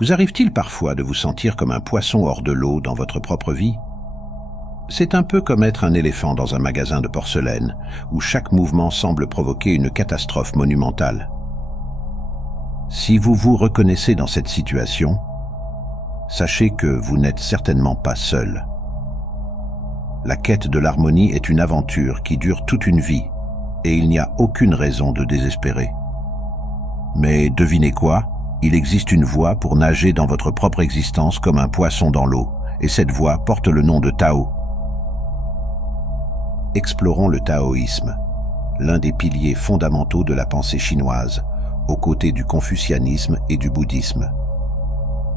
Vous arrive-t-il parfois de vous sentir comme un poisson hors de l'eau dans votre propre vie? C'est un peu comme être un éléphant dans un magasin de porcelaine, où chaque mouvement semble provoquer une catastrophe monumentale. Si vous vous reconnaissez dans cette situation, sachez que vous n'êtes certainement pas seul. La quête de l'harmonie est une aventure qui dure toute une vie, et il n'y a aucune raison de désespérer. Mais devinez quoi? Il existe une voie pour nager dans votre propre existence comme un poisson dans l'eau, et cette voie porte le nom de Tao. Explorons le taoïsme, l'un des piliers fondamentaux de la pensée chinoise, aux côtés du confucianisme et du bouddhisme.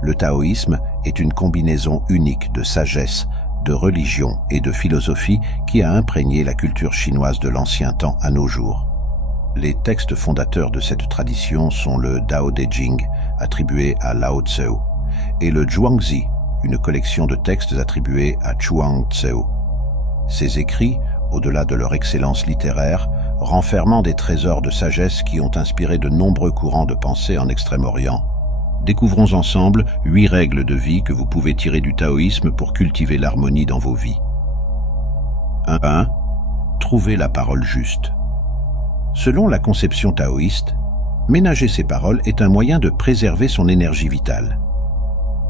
Le taoïsme est une combinaison unique de sagesse, de religion et de philosophie qui a imprégné la culture chinoise de l'ancien temps à nos jours. Les textes fondateurs de cette tradition sont le Dao De Jing, attribué à Lao Tzu, et le Zhuangzi, une collection de textes attribués à Chuang Tzu. Ces écrits, au-delà de leur excellence littéraire, renfermant des trésors de sagesse qui ont inspiré de nombreux courants de pensée en Extrême-Orient. Découvrons ensemble 8 règles de vie que vous pouvez tirer du taoïsme pour cultiver l'harmonie dans vos vies. 1. Trouvez la parole juste. Selon la conception taoïste, ménager ses paroles est un moyen de préserver son énergie vitale.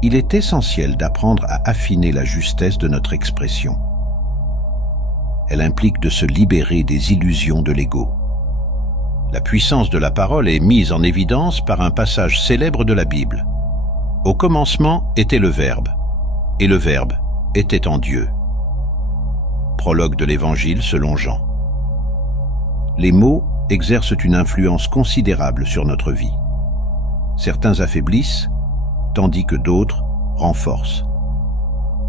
Il est essentiel d'apprendre à affiner la justesse de notre expression. Elle implique de se libérer des illusions de l'ego. La puissance de la parole est mise en évidence par un passage célèbre de la Bible. Au commencement était le Verbe, et le Verbe était en Dieu. Prologue de l'Évangile selon Jean. Les mots exercent une influence considérable sur notre vie. Certains affaiblissent, tandis que d'autres renforcent.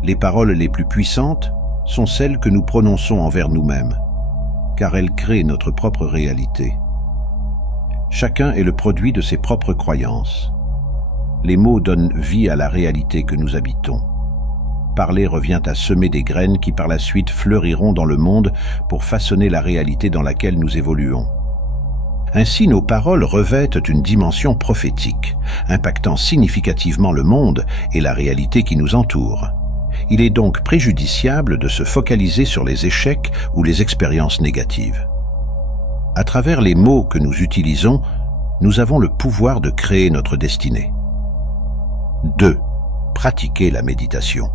Les paroles les plus puissantes sont celles que nous prononçons envers nous-mêmes, car elles créent notre propre réalité. Chacun est le produit de ses propres croyances. Les mots donnent vie à la réalité que nous habitons. Parler revient à semer des graines qui par la suite fleuriront dans le monde pour façonner la réalité dans laquelle nous évoluons. Ainsi, nos paroles revêtent une dimension prophétique, impactant significativement le monde et la réalité qui nous entoure. Il est donc préjudiciable de se focaliser sur les échecs ou les expériences négatives. À travers les mots que nous utilisons, nous avons le pouvoir de créer notre destinée. 2. Pratiquer la méditation.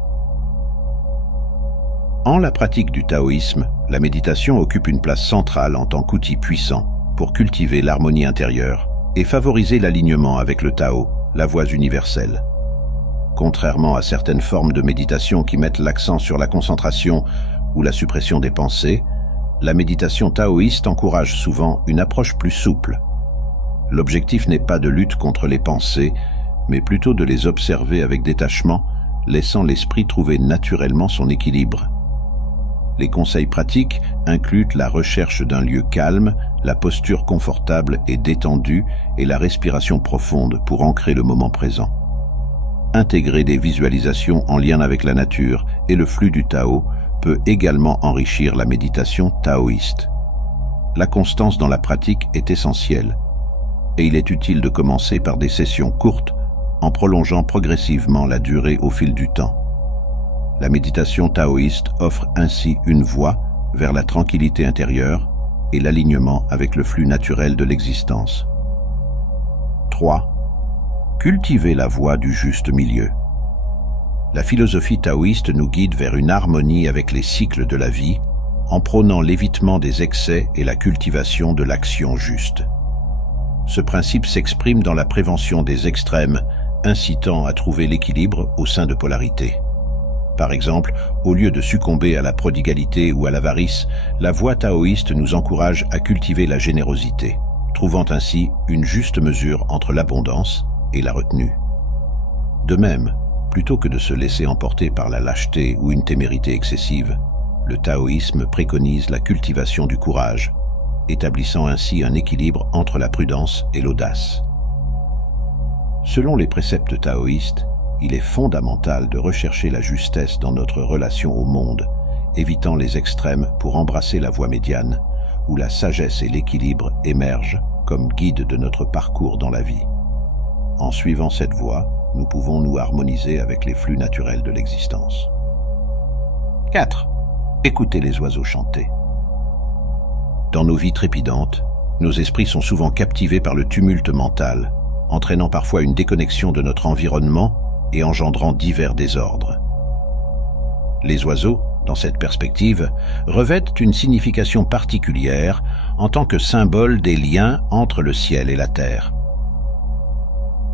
En la pratique du taoïsme, la méditation occupe une place centrale en tant qu'outil puissant pour cultiver l'harmonie intérieure et favoriser l'alignement avec le Tao, la voie universelle. Contrairement à certaines formes de méditation qui mettent l'accent sur la concentration ou la suppression des pensées, la méditation taoïste encourage souvent une approche plus souple. L'objectif n'est pas de lutte contre les pensées, mais plutôt de les observer avec détachement, laissant l'esprit trouver naturellement son équilibre. Les conseils pratiques incluent la recherche d'un lieu calme, la posture confortable et détendue et la respiration profonde pour ancrer le moment présent. Intégrer des visualisations en lien avec la nature et le flux du Tao peut également enrichir la méditation taoïste. La constance dans la pratique est essentielle, et il est utile de commencer par des sessions courtes en prolongeant progressivement la durée au fil du temps. La méditation taoïste offre ainsi une voie vers la tranquillité intérieure et l'alignement avec le flux naturel de l'existence. 3. Cultiver la voie du juste milieu. La philosophie taoïste nous guide vers une harmonie avec les cycles de la vie, en prônant l'évitement des excès et la cultivation de l'action juste. Ce principe s'exprime dans la prévention des extrêmes, incitant à trouver l'équilibre au sein de polarités. Par exemple, au lieu de succomber à la prodigalité ou à l'avarice, la voie taoïste nous encourage à cultiver la générosité, trouvant ainsi une juste mesure entre l'abondance et la retenue. De même, plutôt que de se laisser emporter par la lâcheté ou une témérité excessive, le taoïsme préconise la cultivation du courage, établissant ainsi un équilibre entre la prudence et l'audace. Selon les préceptes taoïstes, il est fondamental de rechercher la justesse dans notre relation au monde, évitant les extrêmes pour embrasser la voie médiane, où la sagesse et l'équilibre émergent comme guide de notre parcours dans la vie. En suivant cette voie, nous pouvons nous harmoniser avec les flux naturels de l'existence. 4. Écoutez les oiseaux chanter. Dans nos vies trépidantes, nos esprits sont souvent captivés par le tumulte mental, entraînant parfois une déconnexion de notre environnement et engendrant divers désordres. Les oiseaux, dans cette perspective, revêtent une signification particulière en tant que symbole des liens entre le ciel et la terre.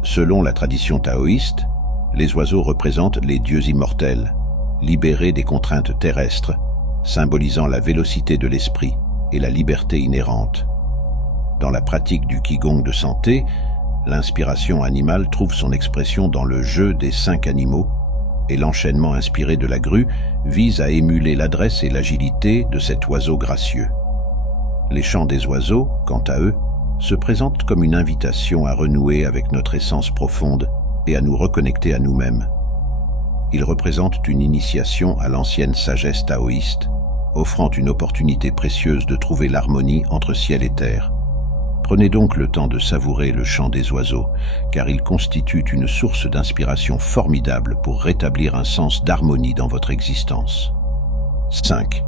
Selon la tradition taoïste, les oiseaux représentent les dieux immortels, libérés des contraintes terrestres, symbolisant la vélocité de l'esprit et la liberté inhérente. Dans la pratique du Qigong de santé, l'inspiration animale trouve son expression dans le jeu des 5 animaux, et l'enchaînement inspiré de la grue vise à émuler l'adresse et l'agilité de cet oiseau gracieux. Les chants des oiseaux, quant à eux, se présentent comme une invitation à renouer avec notre essence profonde et à nous reconnecter à nous-mêmes. Ils représentent une initiation à l'ancienne sagesse taoïste, offrant une opportunité précieuse de trouver l'harmonie entre ciel et terre. Prenez donc le temps de savourer le chant des oiseaux, car il constitue une source d'inspiration formidable pour rétablir un sens d'harmonie dans votre existence. 5.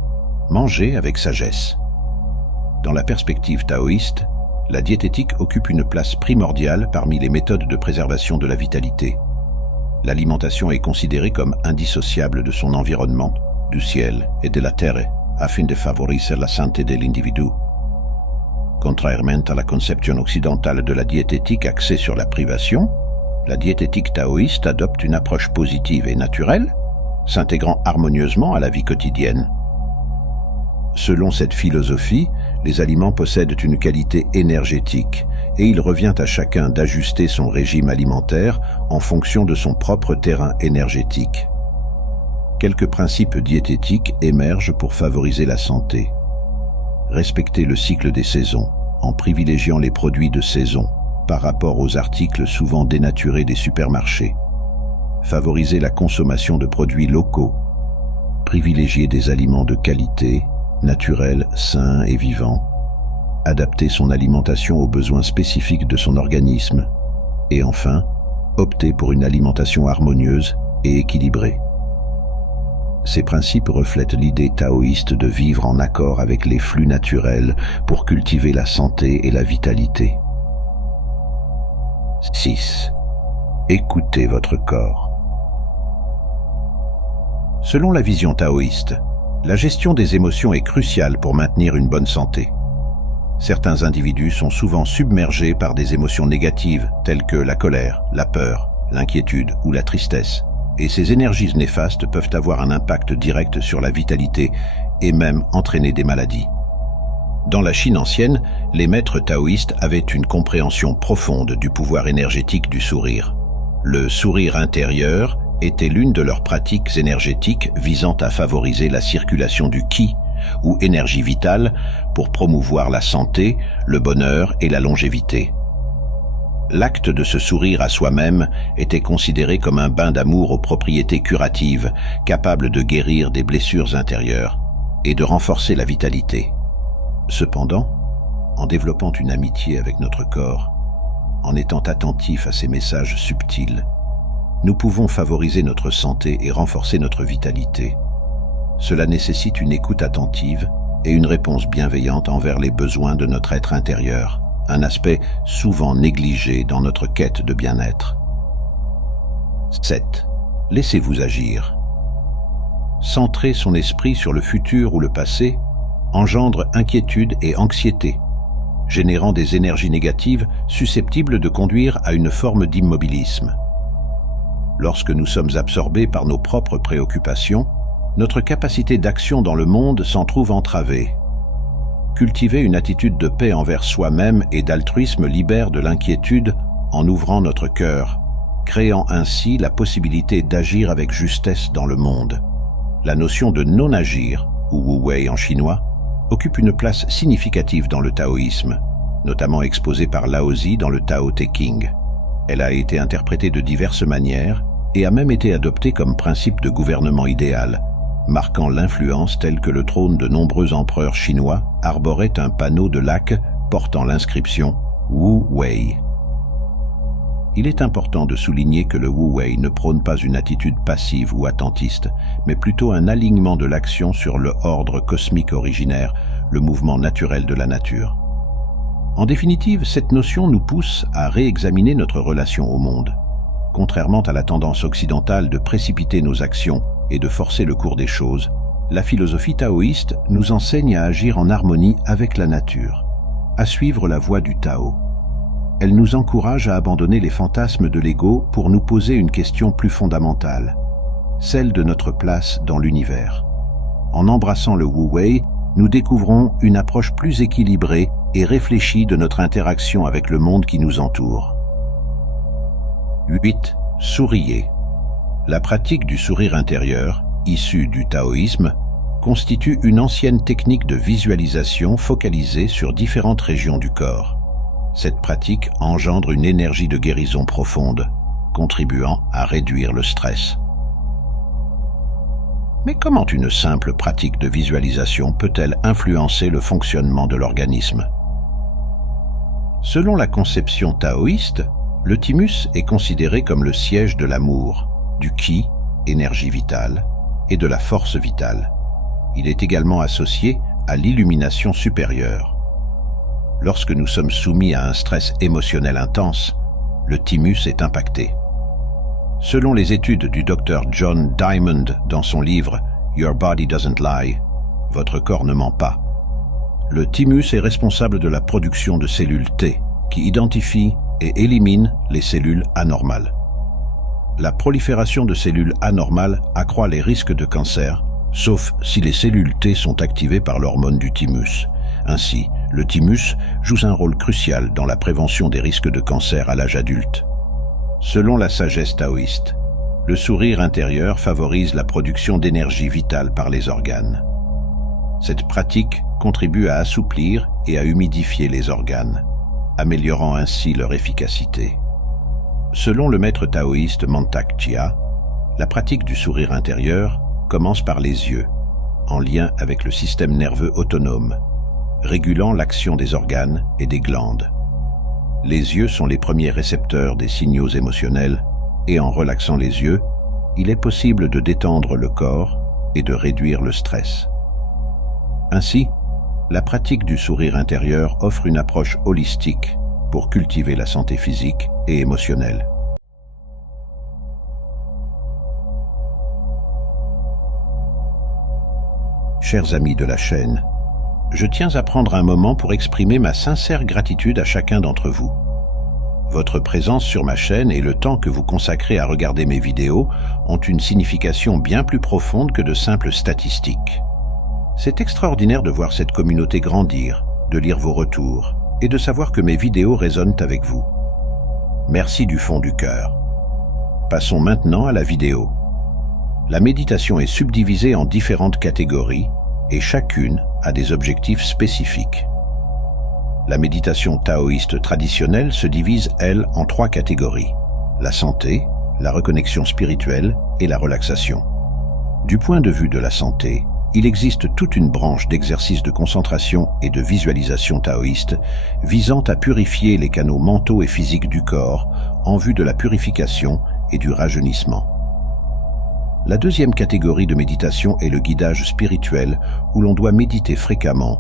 Mangez avec sagesse. Dans la perspective taoïste, la diététique occupe une place primordiale parmi les méthodes de préservation de la vitalité. L'alimentation est considérée comme indissociable de son environnement, du ciel et de la terre, afin de favoriser la santé de l'individu. Contrairement à la conception occidentale de la diététique axée sur la privation, la diététique taoïste adopte une approche positive et naturelle, s'intégrant harmonieusement à la vie quotidienne. Selon cette philosophie, les aliments possèdent une qualité énergétique et il revient à chacun d'ajuster son régime alimentaire en fonction de son propre terrain énergétique. Quelques principes diététiques émergent pour favoriser la santé. Respecter le cycle des saisons, en privilégiant les produits de saison par rapport aux articles souvent dénaturés des supermarchés. Favoriser la consommation de produits locaux. Privilégier des aliments de qualité, naturels, sains et vivants. Adapter son alimentation aux besoins spécifiques de son organisme. Et enfin, opter pour une alimentation harmonieuse et équilibrée. Ces principes reflètent l'idée taoïste de vivre en accord avec les flux naturels pour cultiver la santé et la vitalité. 6. Écoutez votre corps. Selon la vision taoïste, la gestion des émotions est cruciale pour maintenir une bonne santé. Certains individus sont souvent submergés par des émotions négatives telles que la colère, la peur, l'inquiétude ou la tristesse. Et ces énergies néfastes peuvent avoir un impact direct sur la vitalité et même entraîner des maladies. Dans la Chine ancienne, les maîtres taoïstes avaient une compréhension profonde du pouvoir énergétique du sourire. Le sourire intérieur était l'une de leurs pratiques énergétiques visant à favoriser la circulation du qi, ou énergie vitale, pour promouvoir la santé, le bonheur et la longévité. L'acte de se sourire à soi-même était considéré comme un bain d'amour aux propriétés curatives, capable de guérir des blessures intérieures et de renforcer la vitalité. Cependant, en développant une amitié avec notre corps, en étant attentif à ces messages subtils, nous pouvons favoriser notre santé et renforcer notre vitalité. Cela nécessite une écoute attentive et une réponse bienveillante envers les besoins de notre être intérieur. Un aspect souvent négligé dans notre quête de bien-être. 7. Laissez-vous agir. Centrer son esprit sur le futur ou le passé engendre inquiétude et anxiété, générant des énergies négatives susceptibles de conduire à une forme d'immobilisme. Lorsque nous sommes absorbés par nos propres préoccupations, notre capacité d'action dans le monde s'en trouve entravée. Cultiver une attitude de paix envers soi-même et d'altruisme libère de l'inquiétude en ouvrant notre cœur, créant ainsi la possibilité d'agir avec justesse dans le monde. La notion de non-agir, ou wu wei en chinois, occupe une place significative dans le taoïsme, notamment exposée par Laozi dans le Tao Te Ching. Elle a été interprétée de diverses manières et a même été adoptée comme principe de gouvernement idéal, marquant l'influence telle que le trône de nombreux empereurs chinois arborait un panneau de laque portant l'inscription Wu Wei. Il est important de souligner que le Wu Wei ne prône pas une attitude passive ou attentiste, mais plutôt un alignement de l'action sur le ordre cosmique originaire, le mouvement naturel de la nature. En définitive, cette notion nous pousse à réexaminer notre relation au monde. Contrairement à la tendance occidentale de précipiter nos actions et de forcer le cours des choses, la philosophie taoïste nous enseigne à agir en harmonie avec la nature, à suivre la voie du Tao. Elle nous encourage à abandonner les fantasmes de l'ego pour nous poser une question plus fondamentale, celle de notre place dans l'univers. En embrassant le Wu Wei, nous découvrons une approche plus équilibrée et réfléchie de notre interaction avec le monde qui nous entoure. 8. Souriez. La pratique du sourire intérieur, issue du taoïsme, constitue une ancienne technique de visualisation focalisée sur différentes régions du corps. Cette pratique engendre une énergie de guérison profonde, contribuant à réduire le stress. Mais comment une simple pratique de visualisation peut-elle influencer le fonctionnement de l'organisme? Selon la conception taoïste, le thymus est considéré comme le siège de l'amour, du qi, énergie vitale, et de la force vitale. Il est également associé à l'illumination supérieure. Lorsque nous sommes soumis à un stress émotionnel intense, le thymus est impacté. Selon les études du Dr John Diamond dans son livre « Your Body Doesn't Lie », « Votre corps ne ment pas », le thymus est responsable de la production de cellules T, qui identifient et éliminent les cellules anormales. La prolifération de cellules anormales accroît les risques de cancer, sauf si les cellules T sont activées par l'hormone du thymus. Ainsi, le thymus joue un rôle crucial dans la prévention des risques de cancer à l'âge adulte. Selon la sagesse taoïste, le sourire intérieur favorise la production d'énergie vitale par les organes. Cette pratique contribue à assouplir et à humidifier les organes, améliorant ainsi leur efficacité. Selon le maître taoïste Mantak Chia, la pratique du sourire intérieur commence par les yeux, en lien avec le système nerveux autonome, régulant l'action des organes et des glandes. Les yeux sont les premiers récepteurs des signaux émotionnels et en relaxant les yeux, il est possible de détendre le corps et de réduire le stress. Ainsi, la pratique du sourire intérieur offre une approche holistique pour cultiver la santé physique et émotionnelle. Chers amis de la chaîne, je tiens à prendre un moment pour exprimer ma sincère gratitude à chacun d'entre vous. Votre présence sur ma chaîne et le temps que vous consacrez à regarder mes vidéos ont une signification bien plus profonde que de simples statistiques. C'est extraordinaire de voir cette communauté grandir, de lire vos retours et de savoir que mes vidéos résonnent avec vous. Merci du fond du cœur. Passons maintenant à la vidéo. La méditation est subdivisée en différentes catégories et chacune a des objectifs spécifiques. La méditation taoïste traditionnelle se divise, elle, en 3 catégories: la santé, la reconnexion spirituelle et la relaxation. Du point de vue de la santé, il existe toute une branche d'exercices de concentration et de visualisation taoïste visant à purifier les canaux mentaux et physiques du corps en vue de la purification et du rajeunissement. La deuxième catégorie de méditation est le guidage spirituel où l'on doit méditer fréquemment,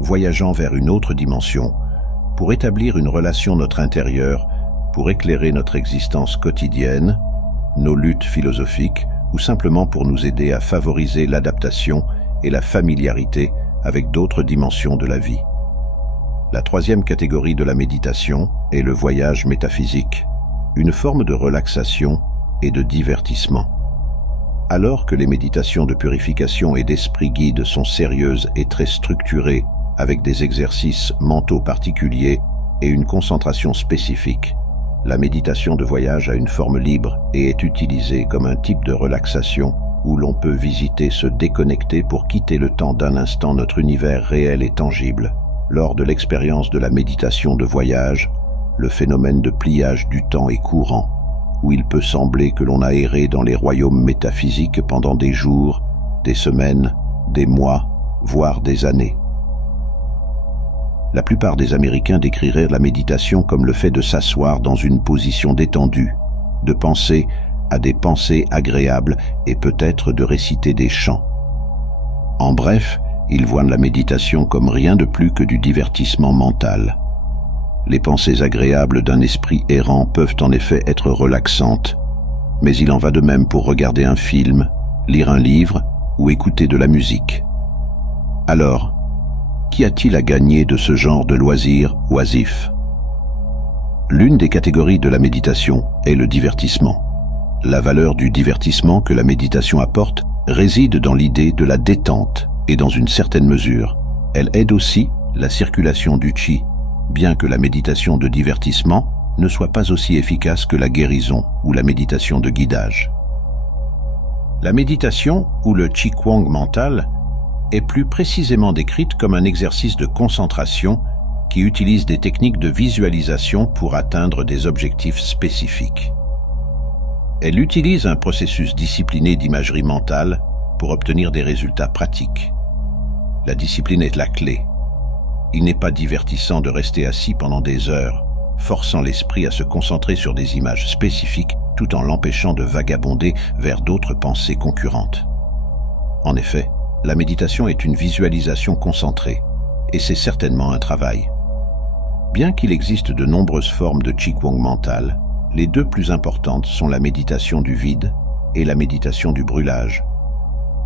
voyageant vers une autre dimension, pour établir une relation notre intérieur, pour éclairer notre existence quotidienne, nos luttes philosophiques, ou simplement pour nous aider à favoriser l'adaptation et la familiarité avec d'autres dimensions de la vie. La troisième catégorie de la méditation est le voyage métaphysique, une forme de relaxation et de divertissement. Alors que les méditations de purification et d'esprit guide sont sérieuses et très structurées, avec des exercices mentaux particuliers et une concentration spécifique, la méditation de voyage a une forme libre et est utilisée comme un type de relaxation où l'on peut visiter, se déconnecter pour quitter le temps d'un instant notre univers réel et tangible. Lors de l'expérience de la méditation de voyage, le phénomène de pliage du temps est courant, où il peut sembler que l'on a erré dans les royaumes métaphysiques pendant des jours, des semaines, des mois, voire des années. La plupart des Américains décriraient la méditation comme le fait de s'asseoir dans une position détendue, de penser à des pensées agréables et peut-être de réciter des chants. En bref, ils voient la méditation comme rien de plus que du divertissement mental. Les pensées agréables d'un esprit errant peuvent en effet être relaxantes, mais il en va de même pour regarder un film, lire un livre ou écouter de la musique. Alors, qu'y a-t-il à gagner de ce genre de loisirs oisifs? L'une des catégories de la méditation est le divertissement. La valeur du divertissement que la méditation apporte réside dans l'idée de la détente et dans une certaine mesure, elle aide aussi la circulation du qi, bien que la méditation de divertissement ne soit pas aussi efficace que la guérison ou la méditation de guidage. La méditation, ou le qigong mental, est plus précisément décrite comme un exercice de concentration qui utilise des techniques de visualisation pour atteindre des objectifs spécifiques. Elle utilise un processus discipliné d'imagerie mentale pour obtenir des résultats pratiques. La discipline est la clé. Il n'est pas divertissant de rester assis pendant des heures, forçant l'esprit à se concentrer sur des images spécifiques tout en l'empêchant de vagabonder vers d'autres pensées concurrentes. En effet, la méditation est une visualisation concentrée, et c'est certainement un travail. Bien qu'il existe de nombreuses formes de qigong mental, les deux plus importantes sont la méditation du vide et la méditation du brûlage.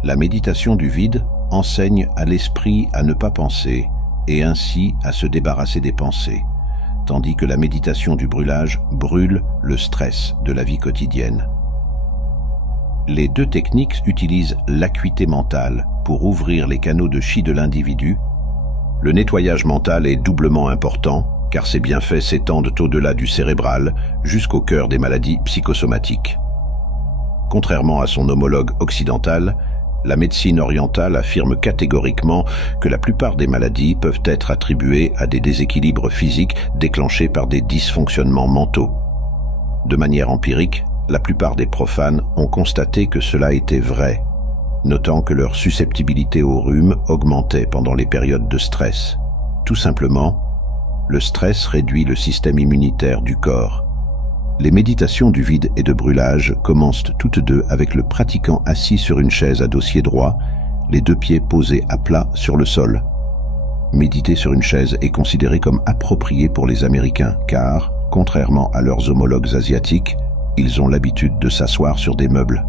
La méditation du vide enseigne à l'esprit à ne pas penser et ainsi à se débarrasser des pensées, tandis que la méditation du brûlage brûle le stress de la vie quotidienne. Les deux techniques utilisent l'acuité mentale pour ouvrir les canaux de qi de l'individu. Le nettoyage mental est doublement important, car ses bienfaits s'étendent au-delà du cérébral jusqu'au cœur des maladies psychosomatiques. Contrairement à son homologue occidental, la médecine orientale affirme catégoriquement que la plupart des maladies peuvent être attribuées à des déséquilibres physiques déclenchés par des dysfonctionnements mentaux. De manière empirique, la plupart des profanes ont constaté que cela était vrai, notant que leur susceptibilité au rhume augmentait pendant les périodes de stress. Tout simplement, le stress réduit le système immunitaire du corps. Les méditations du vide et de brûlage commencent toutes deux avec le pratiquant assis sur une chaise à dossier droit, les deux pieds posés à plat sur le sol. Méditer sur une chaise est considéré comme approprié pour les Américains, car, contrairement à leurs homologues asiatiques, ils ont l'habitude de s'asseoir sur des meubles.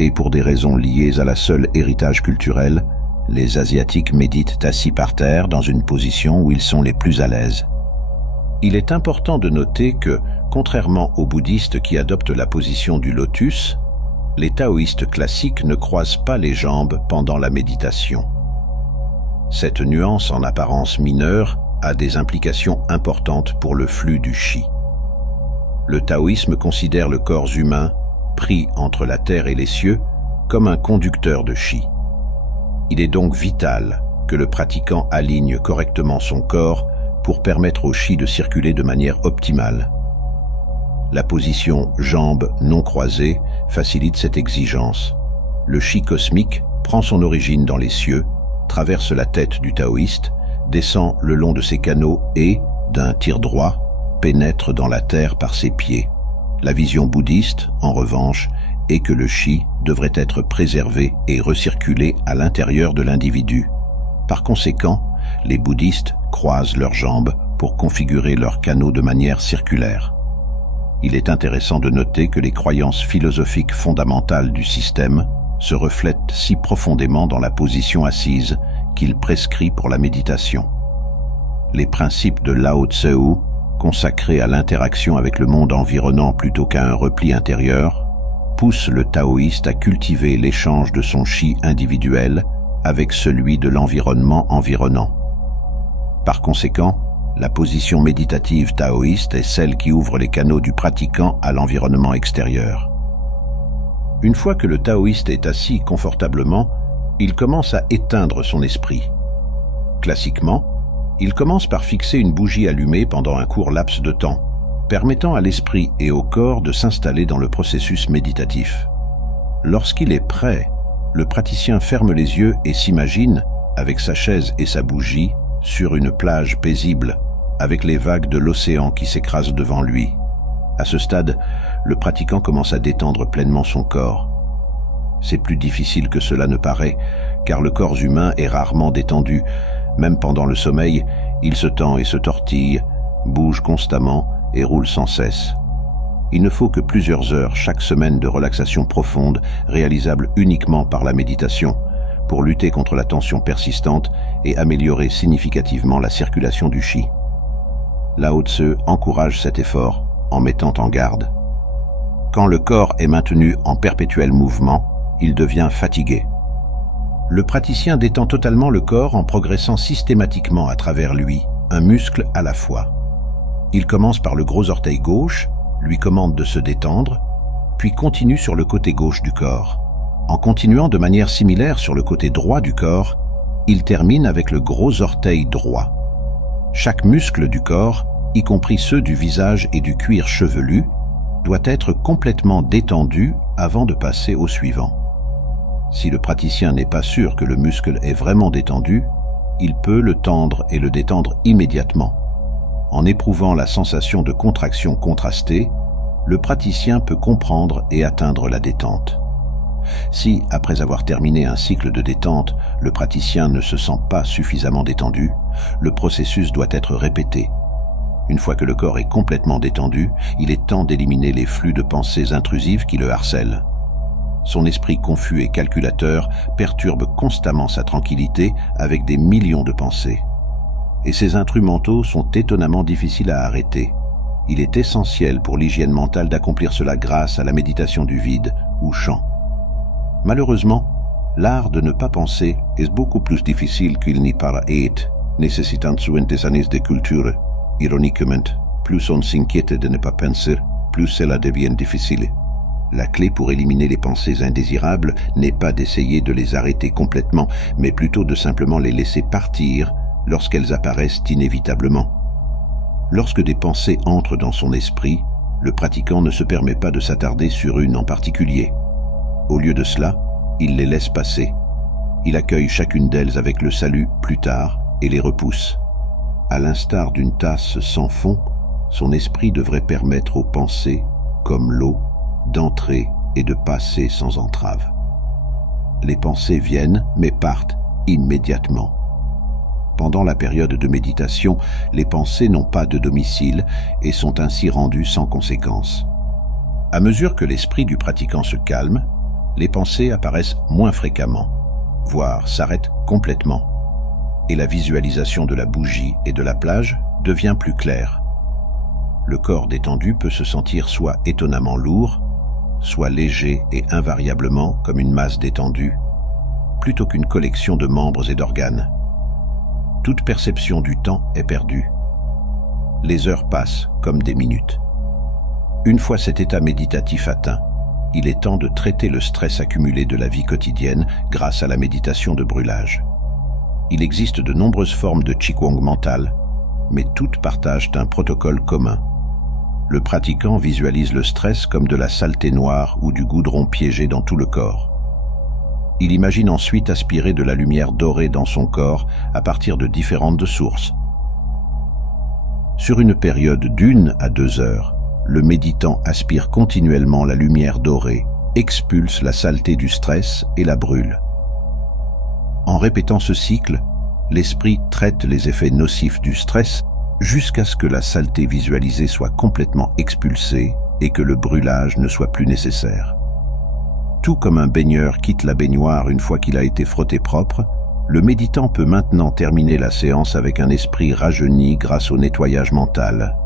Et pour des raisons liées à la seule héritage culturel, les Asiatiques méditent assis par terre dans une position où ils sont les plus à l'aise. Il est important de noter que, contrairement aux bouddhistes qui adoptent la position du lotus, les taoïstes classiques ne croisent pas les jambes pendant la méditation. Cette nuance en apparence mineure a des implications importantes pour le flux du qi. Le taoïsme considère le corps humain, pris entre la terre et les cieux, comme un conducteur de qi. Il est donc vital que le pratiquant aligne correctement son corps pour permettre au qi de circuler de manière optimale. La position jambes non croisées facilite cette exigence. Le qi cosmique prend son origine dans les cieux, traverse la tête du taoïste, descend le long de ses canaux et, d'un tir droit, pénètre dans la terre par ses pieds. La vision bouddhiste, en revanche, est que le qi devrait être préservé et recirculé à l'intérieur de l'individu. Par conséquent, les bouddhistes croisent leurs jambes pour configurer leurs canaux de manière circulaire. Il est intéressant de noter que les croyances philosophiques fondamentales du système se reflètent si profondément dans la position assise qu'il prescrit pour la méditation. Les principes de Lao Tzu, consacrés à l'interaction avec le monde environnant plutôt qu'à un repli intérieur, poussent le taoïste à cultiver l'échange de son qi individuel avec celui de l'environnement environnant. Par conséquent, la position méditative taoïste est celle qui ouvre les canaux du pratiquant à l'environnement extérieur. Une fois que le taoïste est assis confortablement, il commence à éteindre son esprit. Classiquement, il commence par fixer une bougie allumée pendant un court laps de temps, permettant à l'esprit et au corps de s'installer dans le processus méditatif. Lorsqu'il est prêt, le praticien ferme les yeux et s'imagine, avec sa chaise et sa bougie, sur une plage paisible, avec les vagues de l'océan qui s'écrasent devant lui. À ce stade, le pratiquant commence à détendre pleinement son corps. C'est plus difficile que cela ne paraît, car le corps humain est rarement détendu. Même pendant le sommeil, il se tend et se tortille, bouge constamment et roule sans cesse. Il ne faut que plusieurs heures chaque semaine de relaxation profonde, réalisable uniquement par la méditation, pour lutter contre la tension persistante et améliorer significativement la circulation du chi. Lao Tzu encourage cet effort en mettant en garde. Quand le corps est maintenu en perpétuel mouvement, il devient fatigué. Le praticien détend totalement le corps en progressant systématiquement à travers lui, un muscle à la fois. Il commence par le gros orteil gauche, lui commande de se détendre, puis continue sur le côté gauche du corps. En continuant de manière similaire sur le côté droit du corps, il termine avec le gros orteil droit. Chaque muscle du corps, y compris ceux du visage et du cuir chevelu, doit être complètement détendu avant de passer au suivant. Si le praticien n'est pas sûr que le muscle est vraiment détendu, il peut le tendre et le détendre immédiatement. En éprouvant la sensation de contraction contrastée, le praticien peut comprendre et atteindre la détente. Si, après avoir terminé un cycle de détente, le praticien ne se sent pas suffisamment détendu, le processus doit être répété. Une fois que le corps est complètement détendu, il est temps d'éliminer les flux de pensées intrusives qui le harcèlent. Son esprit confus et calculateur perturbe constamment sa tranquillité avec des millions de pensées. Et ces intrus mentaux sont étonnamment difficiles à arrêter. Il est essentiel pour l'hygiène mentale d'accomplir cela grâce à la méditation du vide ou chant. Malheureusement, l'art de ne pas penser est beaucoup plus difficile qu'il n'y paraît, nécessitant souvent des années de culture. Ironiquement, plus on s'inquiète de ne pas penser, plus cela devient difficile. La clé pour éliminer les pensées indésirables n'est pas d'essayer de les arrêter complètement, mais plutôt de simplement les laisser partir lorsqu'elles apparaissent inévitablement. Lorsque des pensées entrent dans son esprit, le pratiquant ne se permet pas de s'attarder sur une en particulier. Au lieu de cela, il les laisse passer. Il accueille chacune d'elles avec le salut plus tard et les repousse. À l'instar d'une tasse sans fond, son esprit devrait permettre aux pensées, comme l'eau, d'entrer et de passer sans entrave. Les pensées viennent mais partent immédiatement. Pendant la période de méditation, les pensées n'ont pas de domicile et sont ainsi rendues sans conséquence. À mesure que l'esprit du pratiquant se calme, les pensées apparaissent moins fréquemment, voire s'arrêtent complètement. Et la visualisation de la bougie et de la plage devient plus claire. Le corps détendu peut se sentir soit étonnamment lourd, soit léger et invariablement comme une masse détendue, plutôt qu'une collection de membres et d'organes. Toute perception du temps est perdue. Les heures passent comme des minutes. Une fois cet état méditatif atteint, il est temps de traiter le stress accumulé de la vie quotidienne grâce à la méditation de brûlage. Il existe de nombreuses formes de Qigong mental, mais toutes partagent un protocole commun. Le pratiquant visualise le stress comme de la saleté noire ou du goudron piégé dans tout le corps. Il imagine ensuite aspirer de la lumière dorée dans son corps à partir de différentes sources. Sur une période d'1 à 2 heures, le méditant aspire continuellement la lumière dorée, expulse la saleté du stress et la brûle. En répétant ce cycle, l'esprit traite les effets nocifs du stress jusqu'à ce que la saleté visualisée soit complètement expulsée et que le brûlage ne soit plus nécessaire. Tout comme un baigneur quitte la baignoire une fois qu'il a été frotté propre, le méditant peut maintenant terminer la séance avec un esprit rajeuni grâce au nettoyage mental.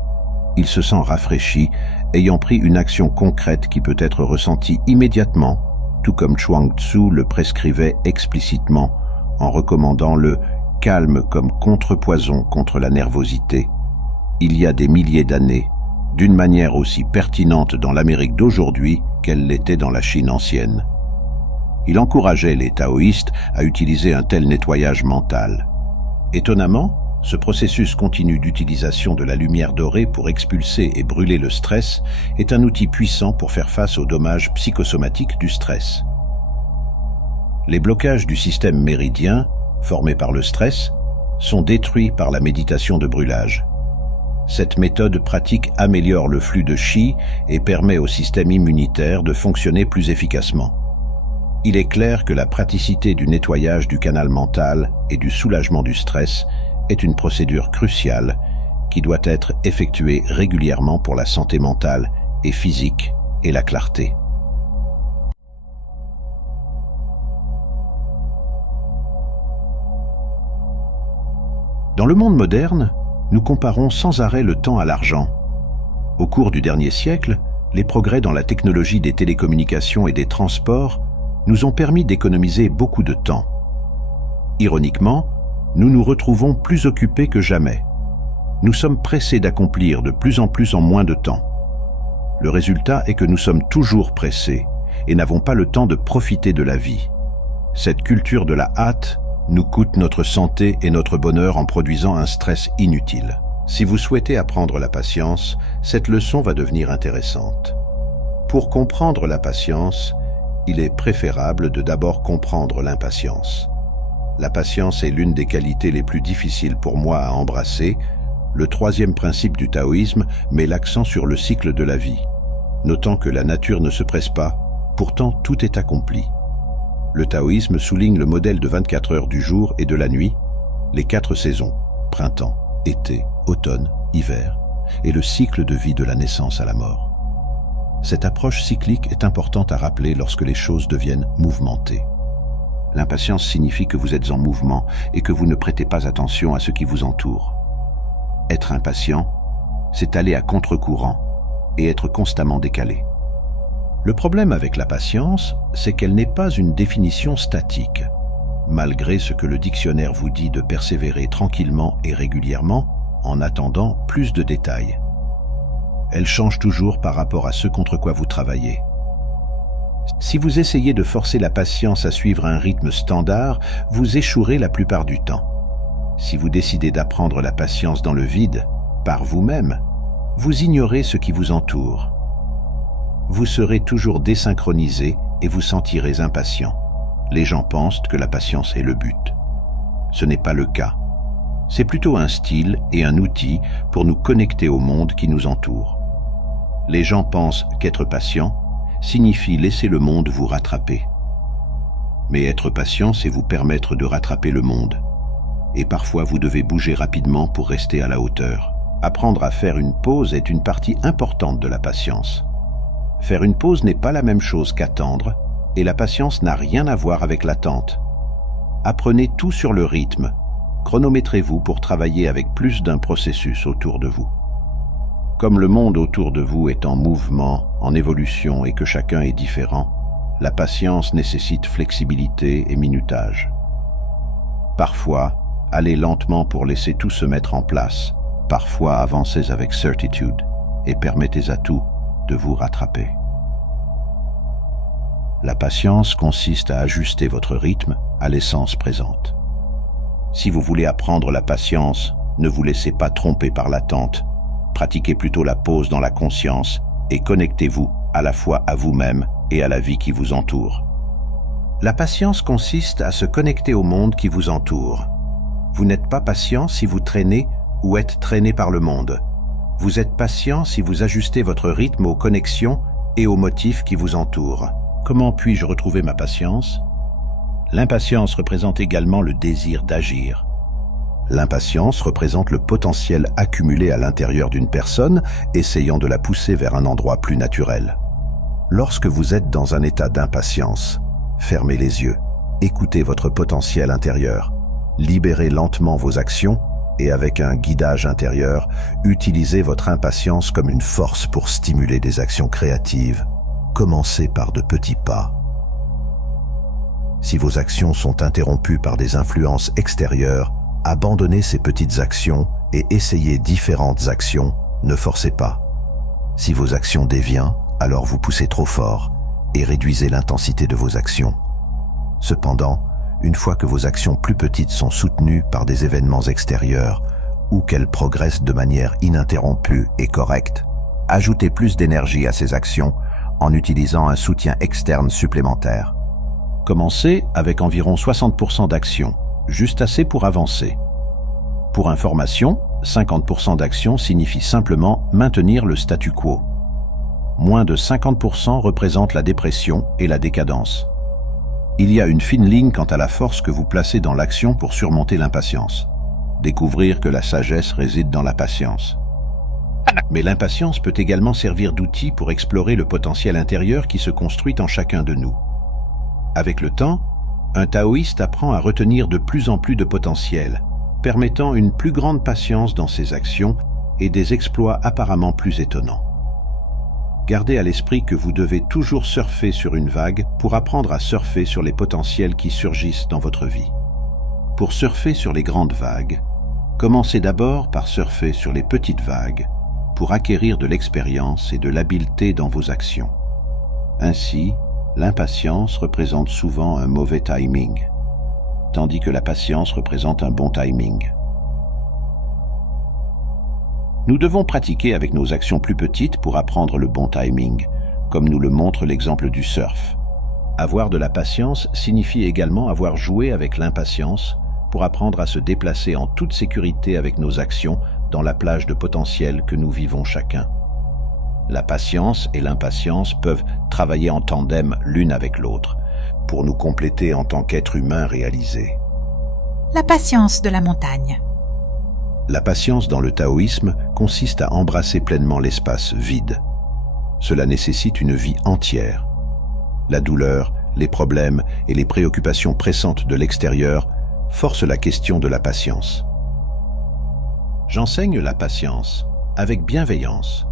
Il se sent rafraîchi, ayant pris une action concrète qui peut être ressentie immédiatement, tout comme Chuang Tzu le prescrivait explicitement en recommandant le calme comme contrepoison contre la nervosité. Il y a des milliers d'années, d'une manière aussi pertinente dans l'Amérique d'aujourd'hui qu'elle l'était dans la Chine ancienne. Il encourageait les taoïstes à utiliser un tel nettoyage mental. Étonnamment, ce processus continu d'utilisation de la lumière dorée pour expulser et brûler le stress est un outil puissant pour faire face aux dommages psychosomatiques du stress. Les blocages du système méridien, formés par le stress, sont détruits par la méditation de brûlage. Cette méthode pratique améliore le flux de chi et permet au système immunitaire de fonctionner plus efficacement. Il est clair que la praticité du nettoyage du canal mental et du soulagement du stress est une procédure cruciale qui doit être effectuée régulièrement pour la santé mentale et physique et la clarté. Dans le monde moderne, nous comparons sans arrêt le temps à l'argent. Au cours du dernier siècle, les progrès dans la technologie des télécommunications et des transports nous ont permis d'économiser beaucoup de temps. Ironiquement, nous nous retrouvons plus occupés que jamais. Nous sommes pressés d'accomplir de plus en plus en moins de temps. Le résultat est que nous sommes toujours pressés et n'avons pas le temps de profiter de la vie. Cette culture de la hâte nous coûte notre santé et notre bonheur en produisant un stress inutile. Si vous souhaitez apprendre la patience, cette leçon va devenir intéressante. Pour comprendre la patience, il est préférable de d'abord comprendre l'impatience. La patience est l'une des qualités les plus difficiles pour moi à embrasser. Le troisième principe du taoïsme met l'accent sur le cycle de la vie. Notant que la nature ne se presse pas, pourtant tout est accompli. Le taoïsme souligne le modèle de 24 heures du jour et de la nuit, les 4 saisons, printemps, été, automne, hiver, et le cycle de vie de la naissance à la mort. Cette approche cyclique est importante à rappeler lorsque les choses deviennent mouvementées. L'impatience signifie que vous êtes en mouvement et que vous ne prêtez pas attention à ce qui vous entoure. Être impatient, c'est aller à contre-courant et être constamment décalé. Le problème avec la patience, c'est qu'elle n'est pas une définition statique. Malgré ce que le dictionnaire vous dit de persévérer tranquillement et régulièrement, en attendant plus de détails. Elle change toujours par rapport à ce contre quoi vous travaillez. Si vous essayez de forcer la patience à suivre un rythme standard, vous échouerez la plupart du temps. Si vous décidez d'apprendre la patience dans le vide, par vous-même, vous ignorez ce qui vous entoure. Vous serez toujours désynchronisé et vous sentirez impatient. Les gens pensent que la patience est le but. Ce n'est pas le cas. C'est plutôt un style et un outil pour nous connecter au monde qui nous entoure. Les gens pensent qu'être patient signifie laisser le monde vous rattraper. Mais être patient, c'est vous permettre de rattraper le monde. Et parfois, vous devez bouger rapidement pour rester à la hauteur. Apprendre à faire une pause est une partie importante de la patience. Faire une pause n'est pas la même chose qu'attendre, et la patience n'a rien à voir avec l'attente. Apprenez tout sur le rythme. Chronométrez-vous pour travailler avec plus d'un processus autour de vous. Comme le monde autour de vous est en mouvement, en évolution et que chacun est différent, la patience nécessite flexibilité et minutage. Parfois, allez lentement pour laisser tout se mettre en place. Parfois, avancez avec certitude et permettez à tout de vous rattraper. La patience consiste à ajuster votre rythme à l'essence présente. Si vous voulez apprendre la patience, ne vous laissez pas tromper par l'attente. Pratiquez plutôt la pause dans la conscience et connectez-vous à la fois à vous-même et à la vie qui vous entoure. La patience consiste à se connecter au monde qui vous entoure. Vous n'êtes pas patient si vous traînez ou êtes traîné par le monde. Vous êtes patient si vous ajustez votre rythme aux connexions et aux motifs qui vous entourent. Comment puis-je retrouver ma patience? L'impatience représente également le désir d'agir. L'impatience représente le potentiel accumulé à l'intérieur d'une personne, essayant de la pousser vers un endroit plus naturel. Lorsque vous êtes dans un état d'impatience, fermez les yeux, écoutez votre potentiel intérieur, libérez lentement vos actions et avec un guidage intérieur, utilisez votre impatience comme une force pour stimuler des actions créatives. Commencez par de petits pas. Si vos actions sont interrompues par des influences extérieures, abandonnez ces petites actions et essayez différentes actions, ne forcez pas. Si vos actions dévient, alors vous poussez trop fort et réduisez l'intensité de vos actions. Cependant, une fois que vos actions plus petites sont soutenues par des événements extérieurs ou qu'elles progressent de manière ininterrompue et correcte, ajoutez plus d'énergie à ces actions en utilisant un soutien externe supplémentaire. Commencez avec environ 60% d'actions, juste assez pour avancer. Pour information, 50% d'action signifie simplement maintenir le statu quo. Moins de 50% représente la dépression et la décadence. Il y a une fine ligne quant à la force que vous placez dans l'action pour surmonter l'impatience. Découvrir que la sagesse réside dans la patience. Mais l'impatience peut également servir d'outil pour explorer le potentiel intérieur qui se construit en chacun de nous. Avec le temps, un taoïste apprend à retenir de plus en plus de potentiel, permettant une plus grande patience dans ses actions et des exploits apparemment plus étonnants. Gardez à l'esprit que vous devez toujours surfer sur une vague pour apprendre à surfer sur les potentiels qui surgissent dans votre vie. Pour surfer sur les grandes vagues, commencez d'abord par surfer sur les petites vagues pour acquérir de l'expérience et de l'habileté dans vos actions. Ainsi, l'impatience représente souvent un mauvais timing, tandis que la patience représente un bon timing. Nous devons pratiquer avec nos actions plus petites pour apprendre le bon timing, comme nous le montre l'exemple du surf. Avoir de la patience signifie également avoir joué avec l'impatience pour apprendre à se déplacer en toute sécurité avec nos actions dans la plage de potentiel que nous vivons chacun. La patience et l'impatience peuvent travailler en tandem l'une avec l'autre, pour nous compléter en tant qu'être humain réalisé. La patience de la montagne. La patience dans le taoïsme consiste à embrasser pleinement l'espace vide. Cela nécessite une vie entière. La douleur, les problèmes et les préoccupations pressantes de l'extérieur forcent la question de la patience. J'enseigne la patience avec bienveillance.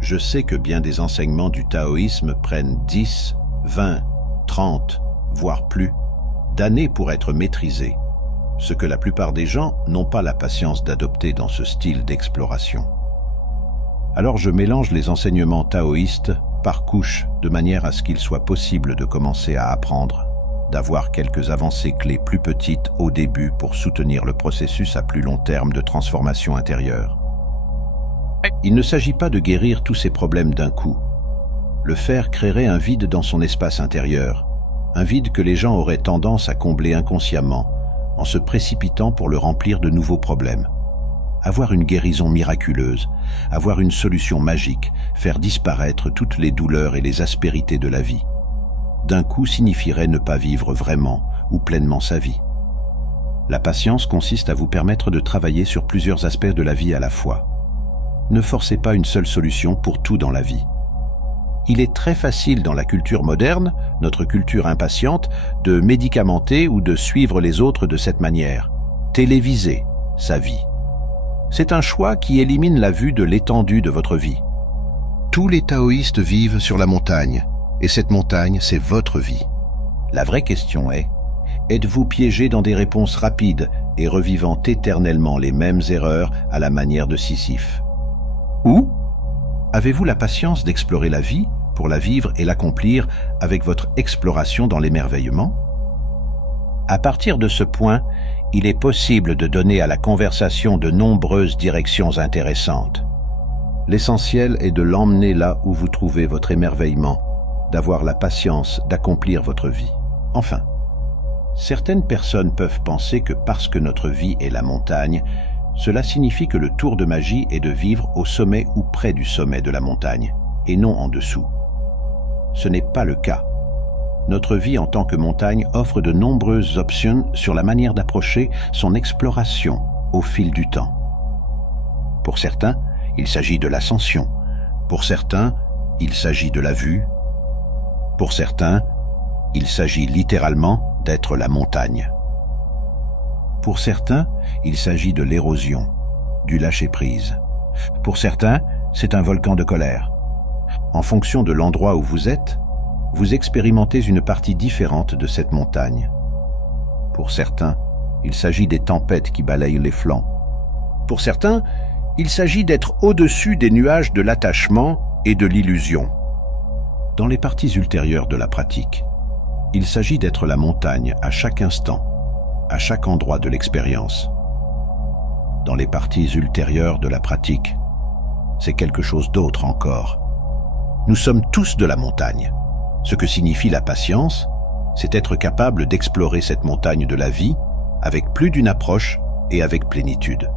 Je sais que bien des enseignements du taoïsme prennent 10, 20, 30, voire plus, d'années pour être maîtrisés, ce que la plupart des gens n'ont pas la patience d'adopter dans ce style d'exploration. Alors je mélange les enseignements taoïstes par couches de manière à ce qu'il soit possible de commencer à apprendre, d'avoir quelques avancées clés plus petites au début pour soutenir le processus à plus long terme de transformation intérieure. Il ne s'agit pas de guérir tous ces problèmes d'un coup. Le faire créerait un vide dans son espace intérieur, un vide que les gens auraient tendance à combler inconsciemment, en se précipitant pour le remplir de nouveaux problèmes. Avoir une guérison miraculeuse, avoir une solution magique, faire disparaître toutes les douleurs et les aspérités de la vie, d'un coup signifierait ne pas vivre vraiment ou pleinement sa vie. La patience consiste à vous permettre de travailler sur plusieurs aspects de la vie à la fois. Ne forcez pas une seule solution pour tout dans la vie. Il est très facile dans la culture moderne, notre culture impatiente, de médicamenter ou de suivre les autres de cette manière, téléviser sa vie. C'est un choix qui élimine la vue de l'étendue de votre vie. Tous les taoïstes vivent sur la montagne, et cette montagne, c'est votre vie. La vraie question est, êtes-vous piégé dans des réponses rapides et revivant éternellement les mêmes erreurs à la manière de Sisyphe? Ou avez-vous la patience d'explorer la vie pour la vivre et l'accomplir avec votre exploration dans l'émerveillement? À partir de ce point, il est possible de donner à la conversation de nombreuses directions intéressantes. L'essentiel est de l'emmener là où vous trouvez votre émerveillement, d'avoir la patience d'accomplir votre vie. Enfin, certaines personnes peuvent penser que parce que notre vie est la montagne, cela signifie que le tour de magie est de vivre au sommet ou près du sommet de la montagne, et non en dessous. Ce n'est pas le cas. Notre vie en tant que montagne offre de nombreuses options sur la manière d'approcher son exploration au fil du temps. Pour certains, il s'agit de l'ascension. Pour certains, il s'agit de la vue. Pour certains, il s'agit littéralement d'être la montagne. Pour certains, il s'agit de l'érosion, du lâcher-prise. Pour certains, c'est un volcan de colère. En fonction de l'endroit où vous êtes, vous expérimentez une partie différente de cette montagne. Pour certains, il s'agit des tempêtes qui balayent les flancs. Pour certains, il s'agit d'être au-dessus des nuages de l'attachement et de l'illusion. Dans les parties ultérieures de la pratique, il s'agit d'être la montagne à chaque instant, à chaque endroit de l'expérience. Dans les parties ultérieures de la pratique, c'est quelque chose d'autre encore. Nous sommes tous de la montagne. Ce que signifie la patience, c'est être capable d'explorer cette montagne de la vie avec plus d'une approche et avec plénitude.